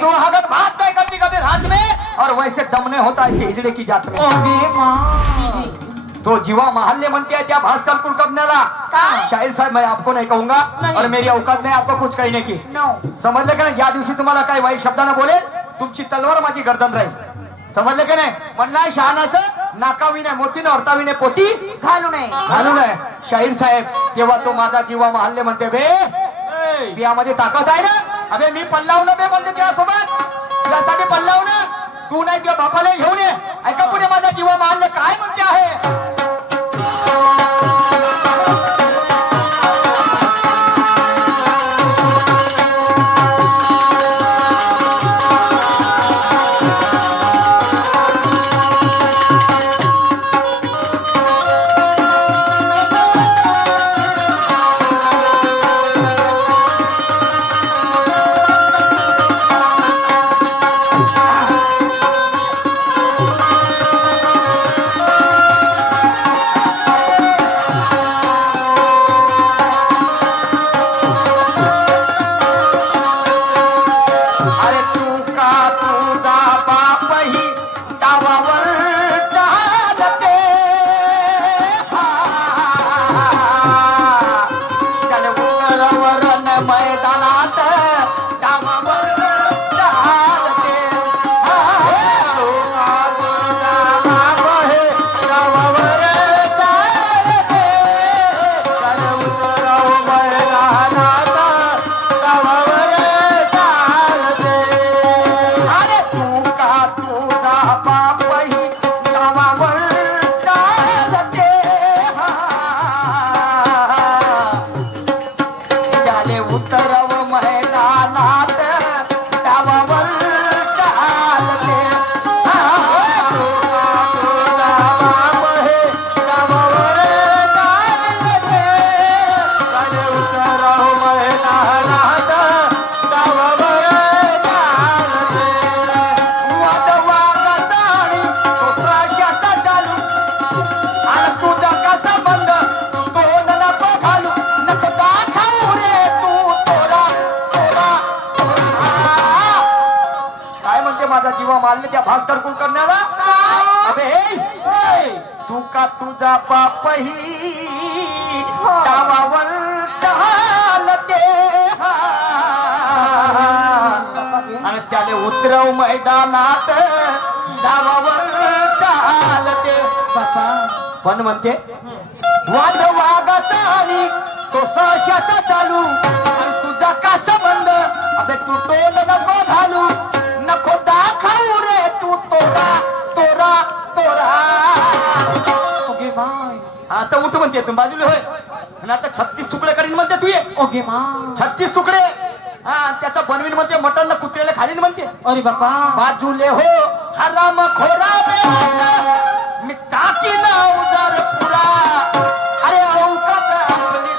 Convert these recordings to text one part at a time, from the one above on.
सुहागन भात नहीं कभी कभी रात में और वैसे दम नहीं होता ऐसे हिजड़े की जात में। तो जीवा महल्ले म्हणते हैं क्या भास्कर कुलकर्णीला शाहीर साहब मैं आपको नहीं कहूंगा और मेरी औकात नहीं आपको कुछ कहने की। समजले का नाही ज्या दिवशी तुम्हाला काही वाईट शब्दाने बोले तुमची तलवार माझी गर्दन राहील समजले का नाही। म्हणणार शहाणाचं नाकावी नाही मोती न हरतावी पोती घालू नये शाहीर साहेब तेव्हा तो माझा जीवा महल्ले म्हणते बे त्यामध्ये ताकद आहे ना। अबे मी पल्लाव ना बे म्हणते तुझ्यासोबत तुझ्यासाठी पल्लाव ना तू नाही तुझ्या बापाला घेऊन ये। ऐका पुढे माझा जीवा महल्ले काय म्हणते आहे। त्या भास्कर कुलकर्णीला अबे तू का तुझा बापही डावावर चालते आणि त्याने उतरव मैदानात डावावर चालते बापा पण म्हणते वाद वागाचा आणि तो सशाचा चालू आणि तुझा का संबंध अबे तू टोल नको घालू नको दाखवू रे तू तोरा तोरा तोरा। ओके बाय आता उठ म्हणते तू बाजूला होय आणि आता 36 तुकडे करीन म्हणते तू ये। ओके मा 36 तुकडे हा त्याचा बनवीन म्हणते मटन ना कुत्र्याला खालीन म्हणते। अरे बापा बाजूले हो हराम खोरा मी टाकी ना उजार पुरा अरे औकात आपली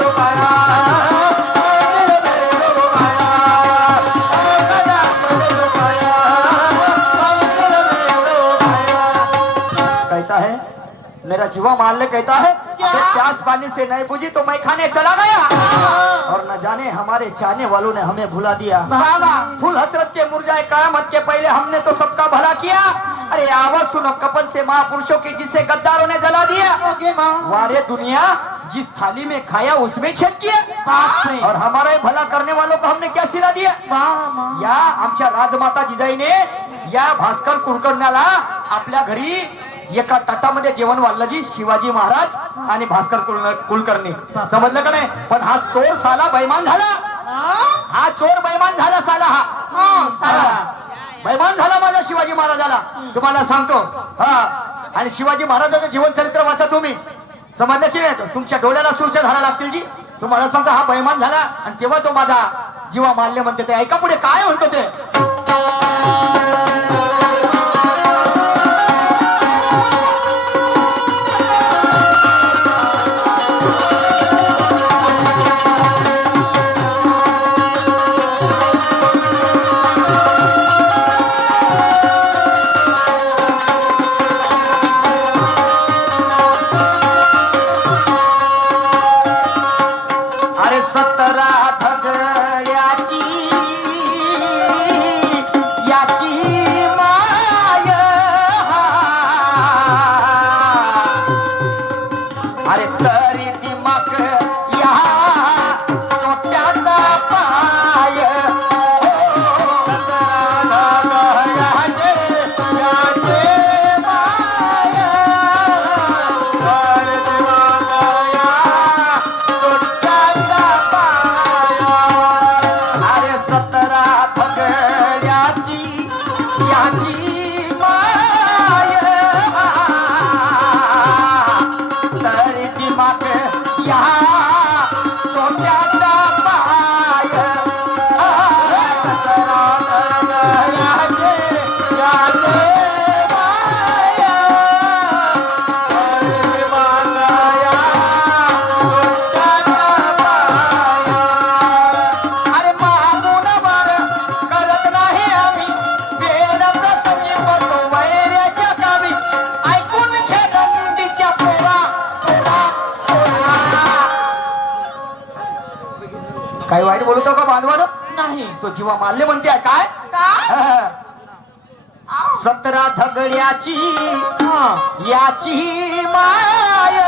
तू काय मेरा जीवा मारने कहता है प्यास पानी से नहीं बुझी तो मैं खाने चला गया और न जाने हमारे चाहने वालों ने हमें भुला दिया। फूल हसरत के मुरझाए कयामत के पहले हमने तो सबका भला किया। अरे आवाज सुनो कपल से महापुरुषों की जिसे गद्दारों ने जला दिया। वारे दुनिया जिस थाली में खाया उसमें छेद किया और हमारा भला करने वालों को हमने क्या सिला दिया। या आमच्या राजमाता जिजाईने या भास्कर कुलकर्णीला आपल्या घरी एका ताटामध्ये जेवण वाढलं जी शिवाजी महाराज आणि भास्कर कुलकर्णी समजलं का नाही। पण हा चोर साला बैमान झाला हा चोर बैमान झाला साला हा साला बैमान झाला माझा शिवाजी महाराजाला तुम्हाला सांगतो। हा आणि शिवाजी महाराजांचं जीवन चरित्र वाचा तुम्ही समजलं की नाही तुमच्या डोळ्याला सुरच्या धारा लागतील जी तुम्हाला सांगतो हा बैमान झाला आणि तेव्हा तो माझा जीवा मारले म्हणते ते ऐका पुढे काय म्हणतो ते। बांधवानं? नाही. तो जीवा मारले म्हणते आहे काय? काय? 17 धगड्याची हा. याची माय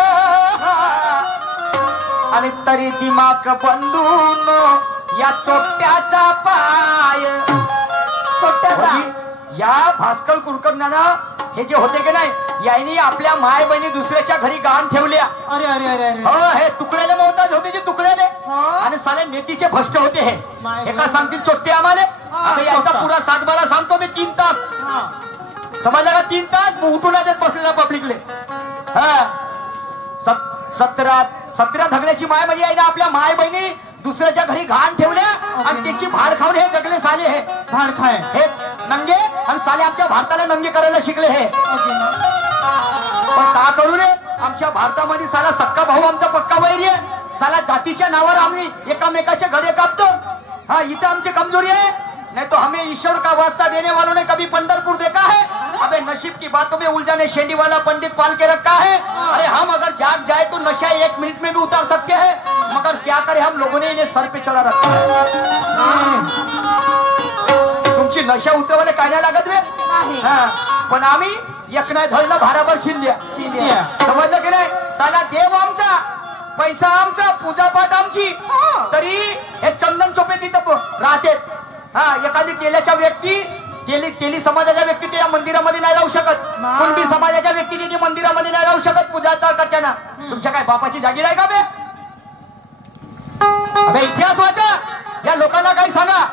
आणि तरी दिमाग बंधून या चोट्याचा पाय. छोट्याचा. या भास्कर कुलकर्ण्यानं हे जे होते की नाही, यांनी आपल्या माय बहिणी दुसऱ्याच्या घरी गहाण ठेवल्या. अरे अरे अरे अरे. हो, हे तुकड्याने मोहताज होते जे तुकड्याने, हा. आणि साले नेतीचे भ्रष्ट होते हे. माय हे का सांगतील चोट्टे आम्हाला? हा, आता याचा चोट्टा. पुरा सातबारा सांगतो मी 3 तास. हा. समजला का? 3 तास उठून देत बसलेला पब्लिकले. हा 17 धगड्याची माय म्हणजे आहे ना, आपल्या माय बहिणी दुसऱ्याच्या घरी घाण ठेवल्या आणि त्याची भाड खाऊन हे जगले साले. हे भाड खाय. हे नंगे आणि साले आमच्या भारताला नंगे करायला शिकले हे. पण का करू रे? आमच्या भारतामध्ये साला सक्का भाऊ आमचा पक्का वैरी आहे. साला जातीच्या नावावर आम्ही एकामेकाचे गडे कापतो. हा, इथं आमची कमजोरी है. नहीं तो हमें ईश्वर का वास्ता देने वालों ने कभी पंढरपुर देखा है? अबे नसीब की बातों में उलझाने शेंडी वाला पंडित पाल के रखा है. अरे हम अगर जाग जाए तो नशा 1 मिनट में भी उतार सकते हैं, मगर क्या करें, हम लोगों ने इन्हें सर पे चढ़ा रखा है. तुमची नशा उतरवायला काय नाही लागत रे. हा, पण आम्ही एक नाही धरलं भाराभर शिंद्या. समजलं की नाही? साला देव आमचा, पैसा आमचा, पूजापाठ आमची, तरी हे चंदन चोपे तिथं राहते. हा, एखादी केल्याच्या व्यक्ती केली समाजाच्या व्यक्ती त्या मंदिरामध्ये नाही राहू शकत. कुणबी समाजाच्या व्यक्ती ती मंदिरामध्ये नाही राहू शकत पूजाचा करताना. तुमच्या काय बापाची जागीर आहे का बे? अबे इतिहास वाचा, या लोकांना काही सांगा.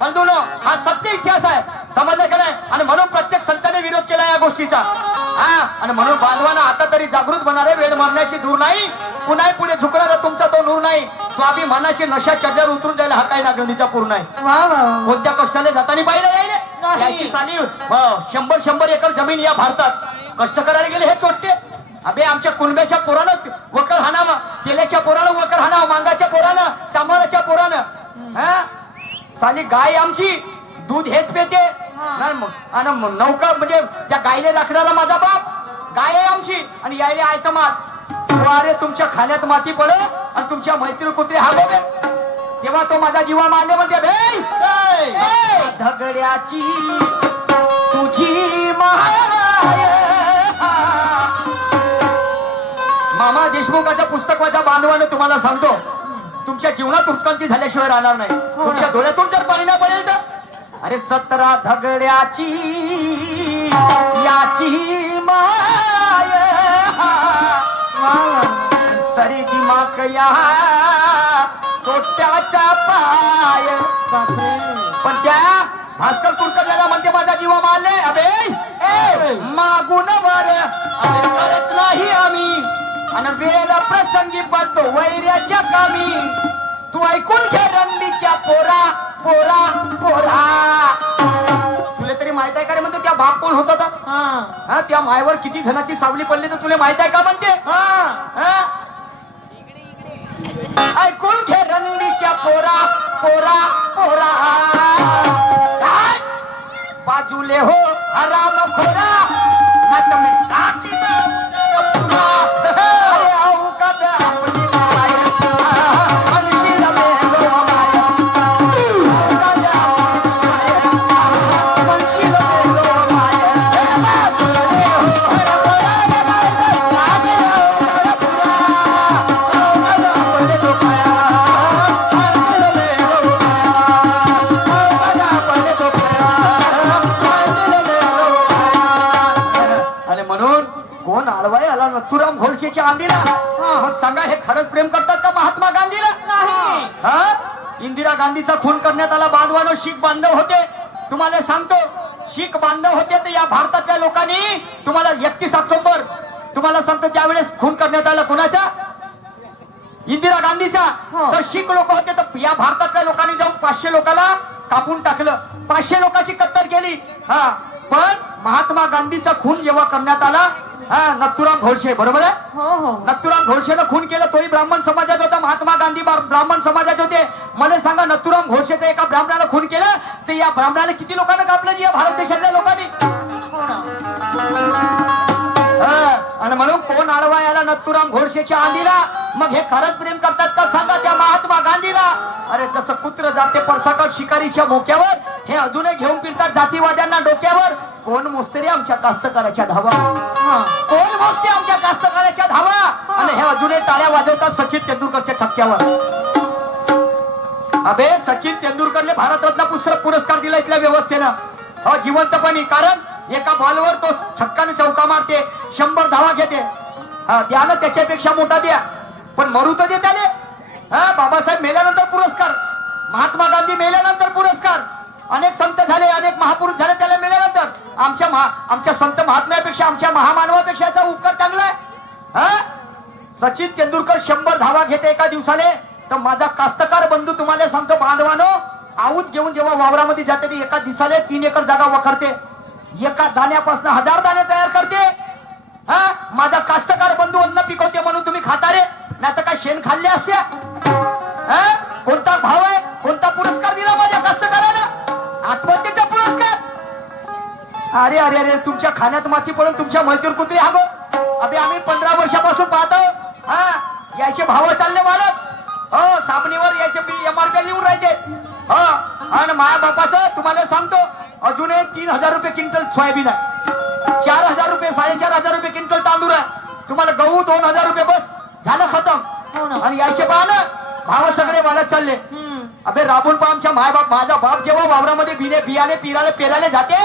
बंधूनो, हा सत्य इतिहास आहे. समजलं का नाही? आणि म्हणून प्रत्येक संतांनी विरोध केला या गोष्टीचा. हा, आणि म्हणून बांधवांना आता तरी जागृत बनारे. वेळ मरण्याची दूर नाही, पुन्हा पुढे झुकणारा तुमचा तो नूर नाही. स्वाभिमानाची नशा चढल्यावर उतरून जायला हा काही नागरिकचा पूर्ण आहे. कोणत्या कष्टाने जाताना पाहिलं यायले याची साली 100 एकर जमीन या भारतात कष्ट करायला गेले हे चोट्टे. अबे आमच्या कुणब्याच्या पोरानं वकर हाणावं, केल्याच्या पोरानं वकर हाणावं, मांगाच्या पोरानं, चांभाराच्या पोरानं. हा, साली गाय आमची दूध हेच पेते. आणि नौका म्हणजे त्या गायले राखणारा माझा बाप. गाय आहे आमची आणि यायले आयतमात. अरे तुमच्या खाण्यात माती पड आणि तुमच्या मैत्री कुत्रे हागोबे, तेव्हा तो माझा जीवा मारले म्हणते. धगड्याची तुझी माय. मामा देशमुखाच्या पुस्तकाच्या बांधवानं तुम्हाला सांगतो, तुमच्या जीवनात उत्क्रांती झाल्याशिवाय राहणार नाही. तुमच्या डोळ्यातून जर पाणी नाही पडेल तर. अरे 17 धगड्याची याची माय तरी दिमाग या चोट्याचा पाय. पण त्या भास्कर कुलकर्ण्याला म्हणते माझा जीवा मारले. अबे मागून वर करत नाही आम्ही आणि वेळ प्रसंगी पडतो वैर्याच्या कामी. तू ऐकून घे रंडीच्या पोरा पोरा पोरा. तुला तरी माहित आहे का रे? म्हणतो त्या बाप कोण होता? हा, त्या मायवर किती जणांची सावली पडली तर तुला माहित आहे का म्हणते? ऐकून घे रंडीच्या पोरा पोरा पोरा. बाजूले हो हराम खोरा ना तुम्ही टाकी पुरा. अरे आऊ का बे आपली माय मनशील मेलो माय. मनशील मेलो माय. बाजूले हो हराम नथुराम घोडसेच्या आंधीला. मग सांगा, हे खरंच प्रेम करतात का महात्मा गांधीला? नाही. हा, इंदिरा गांधीचा खून करण्यात आला. बांधवानो, शीख बांधव होते. तुम्हाला सांगतो, शीख बांधव होते तर या भारतातल्या लोकांनी तुम्हाला 31 ऑक्टोबर तुम्हाला सांगतो त्यावेळेस खून करण्यात आला. कोणाचा? इंदिरा गांधीचा. तर शीख लोक होते तर या भारतातल्या लोकांनी जाऊन 500 लोकांना कापून टाकलं. 500 लोकांची कत्तल केली. हा, पण महात्मा गांधीचा खून जेव्हा करण्यात आला, हा, नथुराम घोडसे, बरोबर आहे? नथुराम घोडसेनं खून केलं. तोही ब्राह्मण समाजात होता. महात्मा गांधी ब्राह्मण समाजात होते. मला सांगा, नथुराम घोडसेचं एका ब्राह्मणाला खून केलं तर या ब्राह्मणाला किती लोकांना कापलं या भारत देशातल्या लोकांनी? आणि म्हणून कोण आडवा याला नथुराम घोडशेच्या आंधीला? मग हे खरंच प्रेम करतात का सांगा त्या महात्मा गांधीला? अरे जसं कुत्र जाते परसाकट शिकारीच्या मोक्यावर, हे अजूनही घेऊन फिरतात जातीवाद्यांना डोक्यावर. कोण मोजते रे आमच्या कास्तकाराच्या धावा? कोण मोजते आमच्या कास्तकाराच्या धावा? आणि हे अजूनही टाळ्या वाजवतात सचिन तेंडुलकरच्या छक्क्यावर. अबे सचिन तेंडुलकरने भारतरत्न पुरस्कार दिला इथल्या व्यवस्थेनं, हो जिवंतपणी. कारण एका बॉलवर तो छक्काने चौका मारते, 100 धावा घेते. हा द्या ना त्याच्यापेक्षा मोठा द्या, पण मरू तर दे त्याले. हा बाबासाहेब मेल्यानंतर पुरस्कार, महात्मा गांधी मेल्यानंतर पुरस्कार, अनेक संत झाले, अनेक महापुरुष झाले त्याला मेल्यानंतर. आमच्या संत महात्म्यापेक्षा, आमच्या महामानवापेक्षा याचा उपकार चांगला आहे. हा सचिन तेंडुलकर 100 धावा घेते एका दिवसाने, तर माझा कास्तकार बंधू तुम्हाला सांगतो बांधवानो, आऊत घेऊन जेव्हा वावरामध्ये जाते ते एका दिवसाला 3 एकर जागा वखरते, एका दाण्यापासून 1000 दाणे तयार करते. हा माझा कास्तकार बंधू अन्न पिकवते म्हणून तुम्ही खाता रे, नाही तर काय शेण खाल्ले असते? कोणता भाव आहे, कोणता पुरस्कार दिला माझ्या कास्तकाराला? आत्महत्येचा पुरस्कार. अरे अरे अरे तुमच्या खाण्यात माती पडून तुमच्या मैत्रीर कुत्री हागो. अभि आम्ही 15 वर्षापासून पाहतो. हा याचे भाव चालले मालक, हो साबणीवर याचे MRP लिहून राहायचे. हो आणि माया बापाचं तुम्हाला सांगतो अजूनही 3000 रुपये क्विंटल सोयाबीन आहे, 4000 रुपये 4500 रुपये क्विंटल तांदूळ आहे. तुम्हाला गहू 2000 रुपये, बस झालं खतम. आणि याचे पहा ना भाव सगळे वाढत चालले. अबे राबून पहा आमच्या माझा बाप जेव्हा वावरामध्ये बियाणे पेरायला जाते,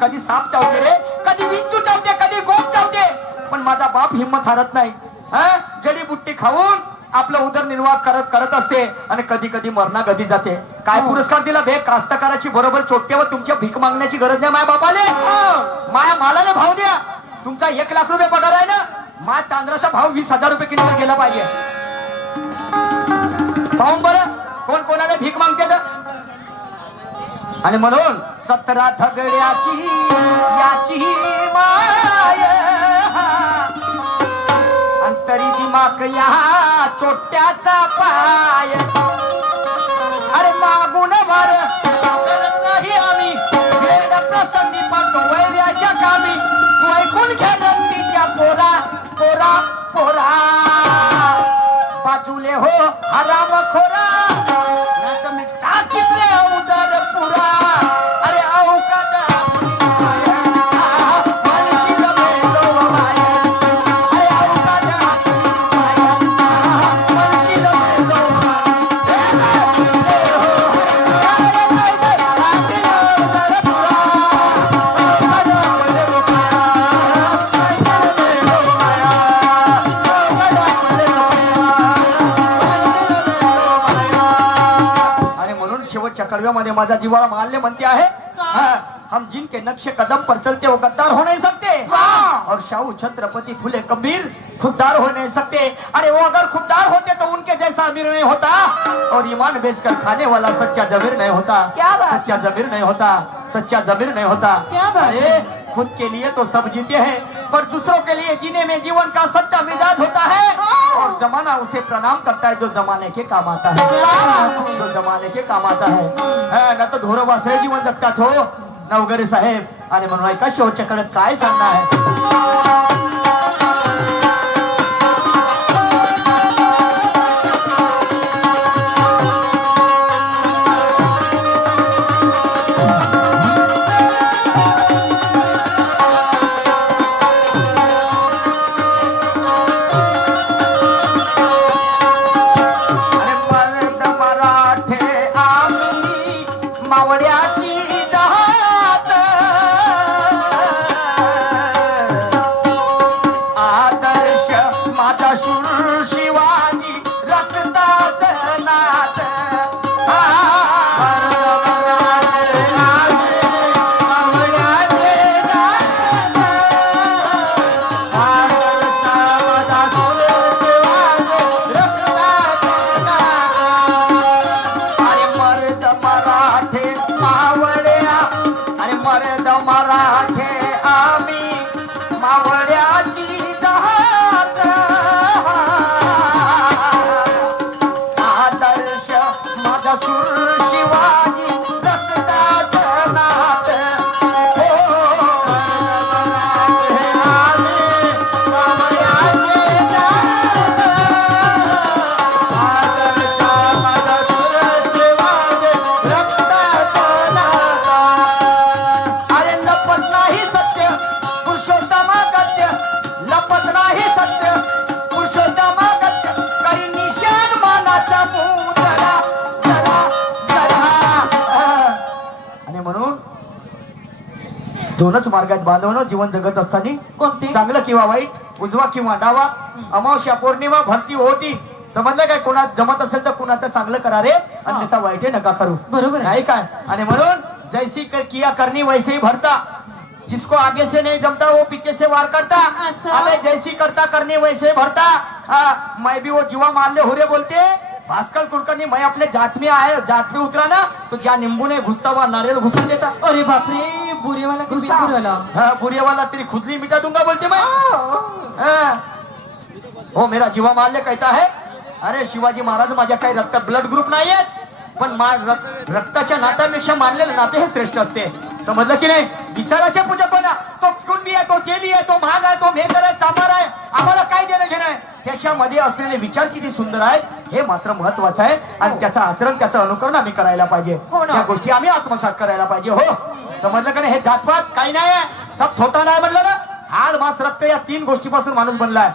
कधी साप चावते रे, कधी विंचू चावते, कधी गोप चावते, पण माझा बाप हिंमत हारत नाही. जडीबुट्टी खाऊन आपला उदरनिर्वाह करत असते आणि कधी कधी मरणागती जाते. काय पुरस्कार दिला बे कास्तकाराची बरोबर चोट्यावर? तुमच्या भीक मागण्याची गरज नाही माया बापाले. माया मालाला भाव द्या. तुमचा 1 लाख रुपये पगार आहे ना, माया तांदळाचा भाव 20,000 रुपये क्विंटल गेला पाहिजे. पाहून बरं कोण कोणाला भीक मागते तर. आणि म्हणून 17 धगड्याची याची माय, अंतरी दिमाग या चोट्याचा पाय. अरे मागून वर करत नाही आम्ही, वेळ प्रसंगी पडतो वैऱ्याच्या कामी. तू ऐकून घे रंगीच्या पोरा पोरा पोरा, बाजूले हो हराम खोरा, नाही तर मी टाकीत रे उदर पुरा. अरे अवकाद कडव्यामध्ये माझा जीवाला माल्य म्हणते आहे, हम जिनके नक्शे कदम पर चलते वो गद्दार हो नहीं सकते, और शाहू छत्रपति फुले कबीर खुददार हो नहीं सकते. अरे वो अगर खुददार होते तो उनके जैसा अमीर नहीं होता, और ईमान बेचकर खाने वाला सच्चा जमीर नहीं होता. सच्चा जमीर नहीं होता, सच्चा जमीर नहीं होता. अरे खुद के लिए तो सब जीते हैं, पर दूसरों के लिए जीने में जीवन का सच्चा मिजाज होता है. और जमाना उसे प्रणाम करता है जो जमाने के काम आता है, जो जमाने के काम आता है. न तो धोरोबासे जीवन जगतात हो नवगरे साहेब. आणि म्हणून ऐका शेवटच्याकडे काय सांगणार आहे. मराठे मावळे दोनच मार्गात बांधवणं जीवन जगत असताना, कोणती? चांगलं किंवा वाईट, उजवा किंवा डावा, अमावस्या पौर्णिमा भक्ती होती. समजलं काय? कोणात जमत असेल तर कुणाचं चांगलं करा रे, अन्यथा वाईट नका करू. बरोबर आहे. नाही काय? आणि म्हणून जैसी किया करनी वैसे ही भरता. जिसको आगे से नहीं जमता वो पीछे से वार करता. असं? अबे जैसी करता करनी वैसे भरता. मैं भी वो जुआ मारले हो रे बोलते भास्कर कुलकर्णी. मैं अपने जात में आया, जात में उतरा ना तो ज्या नींबू ने घुसता हुआ नारियल घुसा देता. अरे बापरे, बुरेवाला की बिनबुरेवाला? हाँ, बुरियावाला तेरी खुदली मिटा दूंगा बोलते मैं. हाँ. हो मेरा जीवा मारले कहता है. अरे शिवाजी महाराज माझ्या काही रक्त ब्लड ग्रुप नाहीयेत, पण रक्ताच्या नात्यापेक्षा मानलेले नाते हे श्रेष्ठ असते. समजलं की नाही? विचाराच्या पूजापणा. तो कुणबी आहे, तो तेली आहे, तो महाग आहे, तो मेकर आहे, चांभार आहे, आम्हाला काय देणं घेणं आहे. त्याच्यामध्ये असलेले विचार किती सुंदर आहेत हे मात्र महत्वाचं आहे. आणि त्याचं आचरण, त्याचं अनुकरण आम्ही करायला पाहिजे. हो ना. त्या गोष्टी आम्ही आत्मसात करायला पाहिजे. हो समजलं का नाही? हे जातपात काही नाही आहे, सब छोटा नाही म्हणलं ना. हाड मास रक्त या 3 गोष्टीपासून माणूस बनलाय.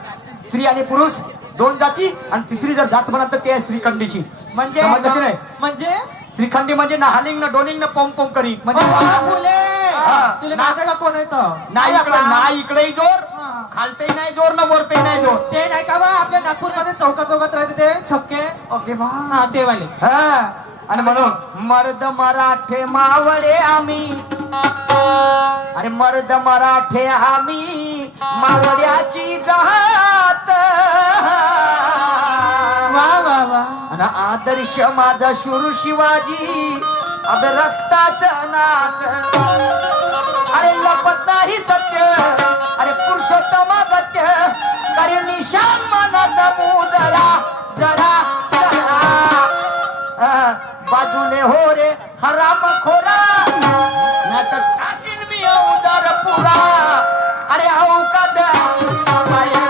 स्त्री आणि पुरुष 2 जाती, आणि तिसरी जर जात म्हणत तर ते आहे श्रीखंडीची. म्हणजे समजलं की नाही? म्हणजे श्रीखंडी म्हणजे ना हालिंग ना डोनिंग ना पोम पोम करी. म्हणजे फुले हा. तुला माहिती का कोण येतं? नाही इकडे, नाही इकडेही जोर, हा. खालतेही नाही जोर, ना वरतेही नाही जोर. ते नाही का बा आपल्या नागपूरमध्ये चौकात राहते ते छक्के? ओके बा, हा ते वाले. हा. आणि म्हणून मर्द मराठे मावळे आम्ही, अरे मर्द मराठे आम्ही मावळ्याची जात. वा वा वा. आणि आदर्श माझा शूर शिवाजी, अब रक्ताचं नात. अरे लपत नाही सत्य, अरे पुरुषोत्तम गत्य, करे निशान मनाचा मुजरा जरा जरा. बाजूले हो रे हराम खोरा, नाहीतर टाकीन मी उजार पुरा. अरे औकात माया,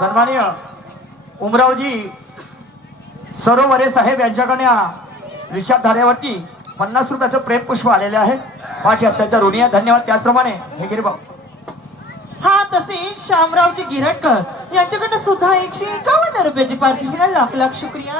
सन्माननीय उमरावजी सरोवरे साहेब यांच्याकडे रिषाद धाऱ्यावरती 50 रुपयाचं प्रेम पुष्प आलेले आहे. पाठी अत्यंत ऋणी आहे. धन्यवाद. त्याचप्रमाणे हे गिरीबाब हा तसे शामरावजी गिरटकर यांच्याकडे सुद्धा 151 रुपयाची पार्टी. लाख लाख शुक्रिया.